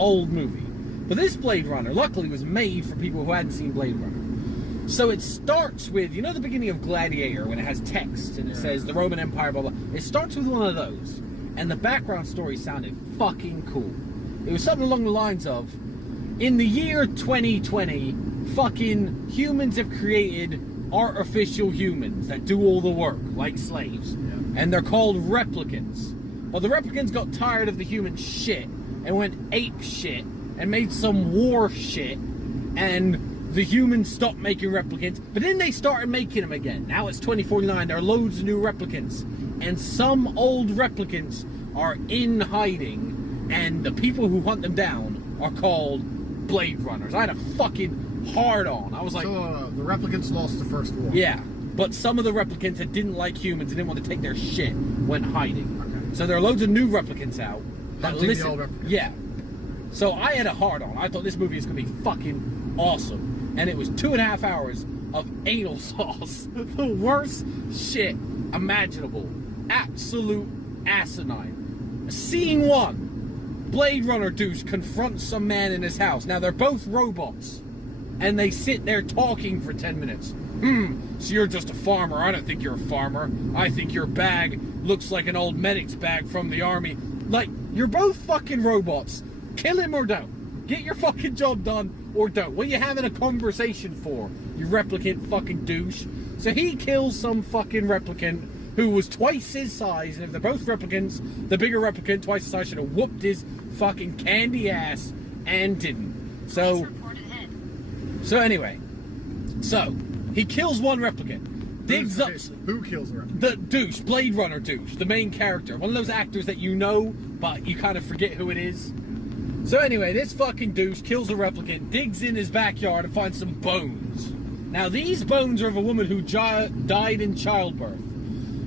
old movie. But this Blade Runner, luckily, was made for people who hadn't seen Blade Runner. So it starts with, you know the beginning of Gladiator, when it has text, and it says the Roman Empire, blah, blah. It starts with one of those. And the background story sounded fucking cool. It was something along the lines of, in the year 2020, fucking humans have created artificial humans that do all the work, like slaves. Yeah. And they're called replicants. Well, the replicants got tired of the human shit and went ape shit and made some war shit, and the humans stopped making replicants, but then they started making them again. Now it's 2049, there are loads of new replicants, and some old replicants are in hiding, and the people who hunt them down are called Blade Runners. I had a fucking hard on. I was like... So, the replicants lost the first war. Yeah, but some of the replicants that didn't like humans and didn't want to take their shit went hiding. Okay. So there are loads of new replicants out that Hunting listen. the old replicants. Yeah. So I had a hard on. I thought this movie was going to be fucking awesome. And it was 2.5 hours of anal sauce. The worst shit imaginable. Absolute asinine. Scene 1. Blade Runner douche confronts some man in his house. Now they're both robots. And they sit there talking for 10 minutes. So you're just a farmer. I don't think you're a farmer. I think your bag looks like an old medic's bag from the army. Like, you're both fucking robots. Kill him or don't. Get your fucking job done or don't. What are you having a conversation for, you replicant fucking douche? So he kills some fucking replicant who was twice his size, and if they're both replicants, the bigger replicant, twice his size, should have whooped his fucking candy ass and didn't. So anyway, so he kills one replicant, digs up... Who kills the replicant? The douche, Blade Runner douche, the main character. One of those actors that you know, but you kind of forget who it is. So anyway, this fucking douche kills a replicant, digs in his backyard and finds some bones. Now these bones are of a woman who died in childbirth.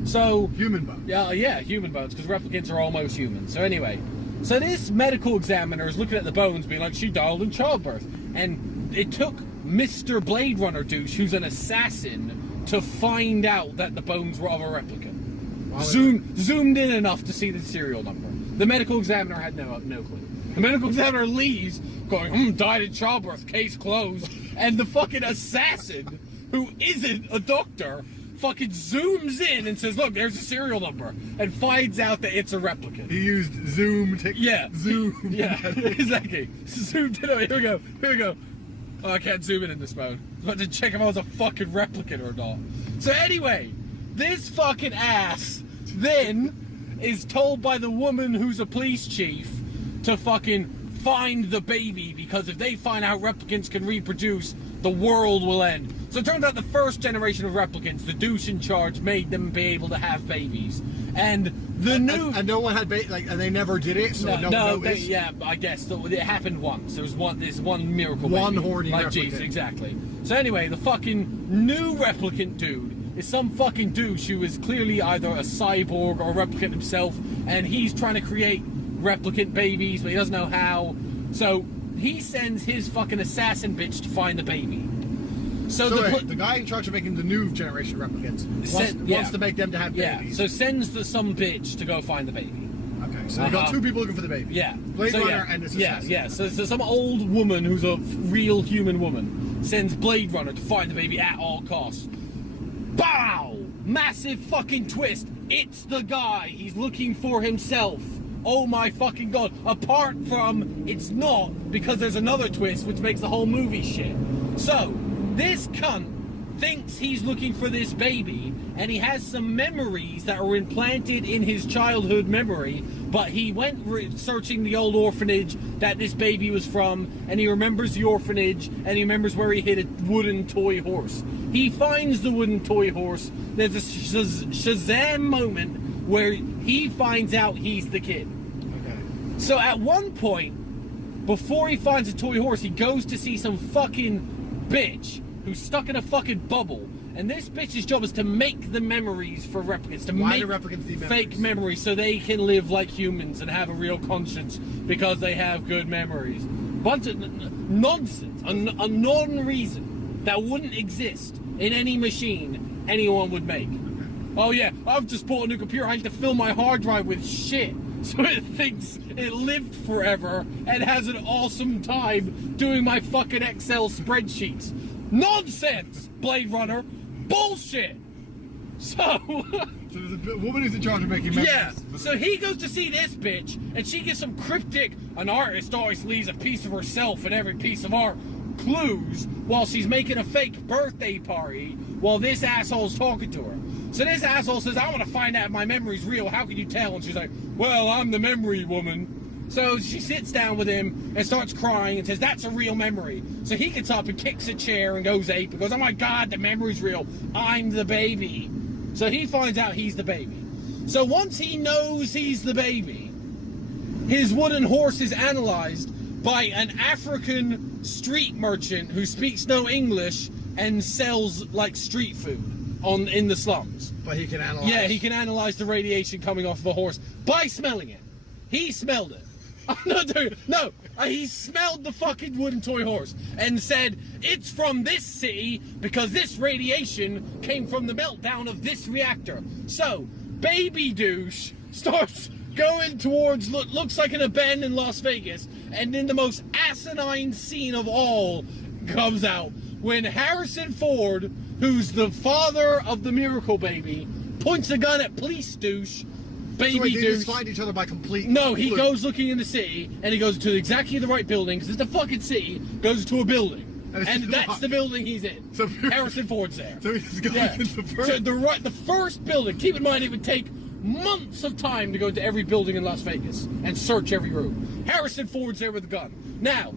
So... Human bones. Yeah, human bones, because replicants are almost human. So anyway, so this medical examiner is looking at the bones being like, she died in childbirth. And it took Mr. Blade Runner douche, who's an assassin, to find out that the bones were of a replicant. Wow, Zoomed in enough to see the serial number. The medical examiner had no clue. The medical examiner leaves, going, died in childbirth, case closed. And the fucking assassin, who isn't a doctor, fucking zooms in and says, look, there's a serial number, and finds out that it's a replicant. He used Zoom to... Yeah. Zoom. Yeah, exactly. Zoomed in. Here we go. Oh, I can't zoom in this mode. I had to check if I was a fucking replicant or not. So anyway, this fucking ass then is told by the woman who's a police chief to fucking find the baby, because if they find out replicants can reproduce, the world will end. So it turns out the first generation of replicants, the douche in charge, made them be able to have babies. And the new... And no one had... and they never did it, so no one noticed? Yeah, I guess. It happened once. There was this one miracle One baby. horny like replicant. Jesus, exactly. So anyway, the fucking new replicant dude is some fucking douche who is clearly either a cyborg or a replicant himself, and he's trying to create replicant babies, but he doesn't know how. So he sends his fucking assassin bitch to find the baby. So the guy in charge of making the new generation of replicants wants to make them to have babies. Yeah, so sends some bitch to go find the baby. Okay, so you got two people looking for the baby. Yeah. Blade Runner and this assassin. Yeah. So some old woman who's a real human woman sends Blade Runner to find the baby at all costs. Bow! Massive fucking twist. It's the guy. He's looking for himself. Oh my fucking god. Apart from, it's not, because there's another twist which makes the whole movie shit. So, this cunt thinks he's looking for this baby, and he has some memories that were implanted in his childhood memory, but he went searching the old orphanage that this baby was from, and he remembers the orphanage, and he remembers where he hid a wooden toy horse. He finds the wooden toy horse. There's a Shazam moment where he finds out he's the kid. Okay. So at one point, before he finds a toy horse, he goes to see some fucking bitch who's stuck in a fucking bubble, and this bitch's job is to make the memories for replicants, to Why make do replicants need fake memories so they can live like humans and have a real conscience because they have good memories. Bunch of nonsense, a non-reason that wouldn't exist in any machine anyone would make. Oh yeah, I've just bought a new computer, I need to fill my hard drive with shit. so it thinks it lived forever and has an awesome time doing my fucking Excel spreadsheets. Nonsense, Blade Runner. Bullshit. So there's a woman who's in charge of making memories. yeah, so he goes to see this bitch, and she gets some cryptic, an artist always leaves a piece of herself in every piece of art, clues, while she's making a fake birthday party while this asshole's talking to her. So this asshole says, I want to find out if my memory's real. How can you tell? And she's like, well, I'm the memory woman. So she sits down with him and starts crying and says, that's a real memory. So he gets up and kicks a chair and goes ape and goes, oh my God, the memory's real. I'm the baby. So he finds out he's the baby. So once he knows he's the baby, his wooden horse is analyzed by an African street merchant who speaks no English and sells like street food in the slums. But he can analyze. Yeah, he can analyze the radiation coming off of a horse by smelling it. He smelled it. No, he smelled the fucking wooden toy horse and said, it's from this city because this radiation came from the meltdown of this reactor. So, baby douche starts going towards, looks like an abandoned Las Vegas, and then the most asinine scene of all comes out when Harrison Ford, who's the father of the miracle baby, points a gun at police douche. Baby so wait, douche. they just find each other by complete. No, he fluke. goes looking in the city, and he goes to exactly the right building, because it's the fucking city, goes to a building. And that's the building he's in. So Harrison Ford's there. So he's going into the first. So the first building, keep in mind it would take months of time to go to every building in Las Vegas and search every room. Harrison Ford's there with a gun. Now,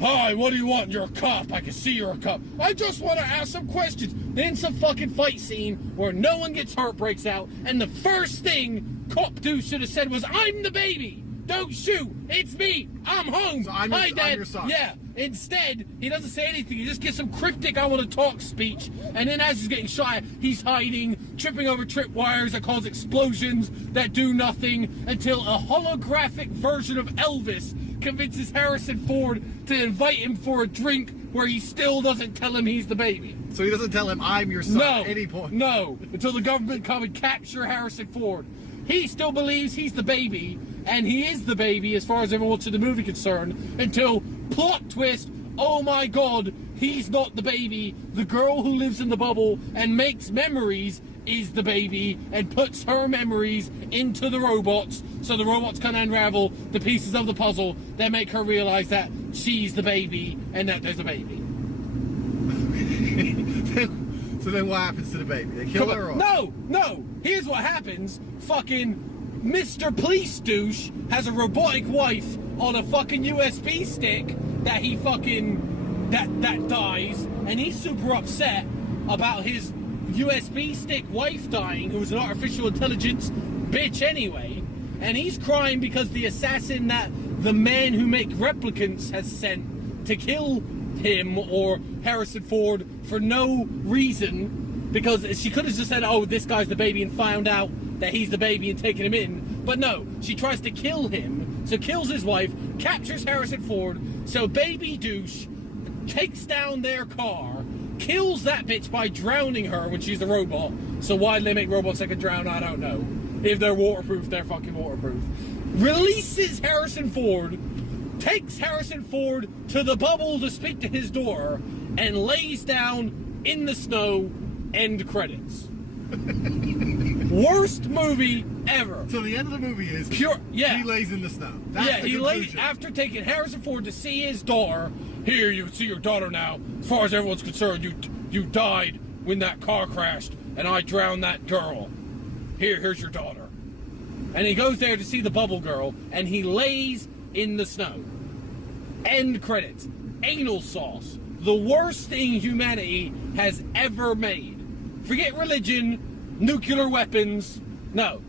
hi, what do you want? You're a cop. I can see you're a cop. I just want to ask some questions. Then some fucking fight scene where no one gets hurt breaks out, and the first thing Cop Dude should have said was, I'm the baby. Don't shoot. It's me. I'm home. So I'm your son. Yeah. Instead, he doesn't say anything. He just gets some cryptic I want to talk speech. And then as he's getting shot, he's hiding, tripping over tripwires that cause explosions that do nothing until a holographic version of Elvis convinces Harrison Ford to invite him for a drink where he still doesn't tell him he's the baby. So he doesn't tell him, I'm your son at any point. No, until the government come and capture Harrison Ford. He still believes he's the baby, and he is the baby as far as everyone else in the movie concerned, until plot twist, oh my God, he's not the baby. The girl who lives in the bubble and makes memories is the baby and puts her memories into the robots so the robots can unravel the pieces of the puzzle that make her realize that she's the baby and that there's a baby. So then what happens to the baby? They kill her or? No! Here's what happens. Fucking Mr. Police Douche has a robotic wife on a fucking USB stick that he fucking... that dies, and he's super upset about his USB stick wife dying, who's an artificial intelligence bitch anyway, and he's crying because the assassin that the man who make replicants has sent to kill him or Harrison Ford for no reason, because she could have just said, oh, this guy's the baby, and found out that he's the baby and taken him in, but no, she tries to kill him, so kills his wife, captures Harrison Ford, so baby douche takes down their car, kills that bitch by drowning her when she's a robot. So why do they make robots that can drown? I don't know. If they're waterproof, they're fucking waterproof. Releases Harrison Ford, takes Harrison Ford to the bubble to speak to his daughter, and lays down in the snow. End credits. Worst movie ever. So the end of the movie is pure. Yeah. He lays in the snow. That's he lays after taking Harrison Ford to see his daughter. Here, you see your daughter now. As far as everyone's concerned, you died when that car crashed, and I drowned that girl. Here's your daughter. And he goes there to see the bubble girl, and he lays in the snow. End credits. Anal sauce. The worst thing humanity has ever made. Forget religion, nuclear weapons. No.